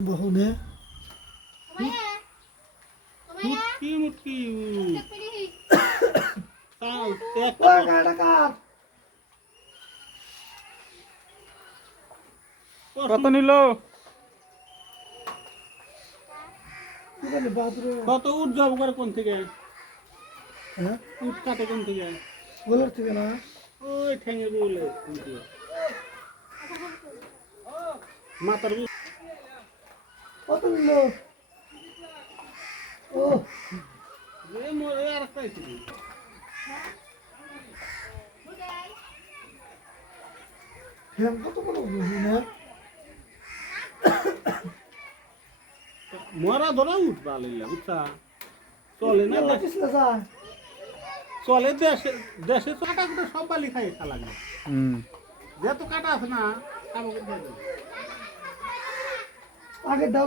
বহুনে মুটকি মুটকি কত নিল? কত উঠ জব করে কোন থেকে? হ্যাঁ উঠ কাটে কোন থেকে? বলার থেকে না ওই ঠেঙে বলে মাথার কত নিল ও মরে আর পাইছি হ্যাঁ কত বড় বহুনে মরা ধরা উঠবা লিল্লা বুঝছা চলে না আল্লাহ কিসলে যায় চলে দেশে দেশে কাটা কুটা সব বালি খাই খা লাগে যেহেতু কাটা আছে না আমাকে দিয়ে দেবে আগে দাও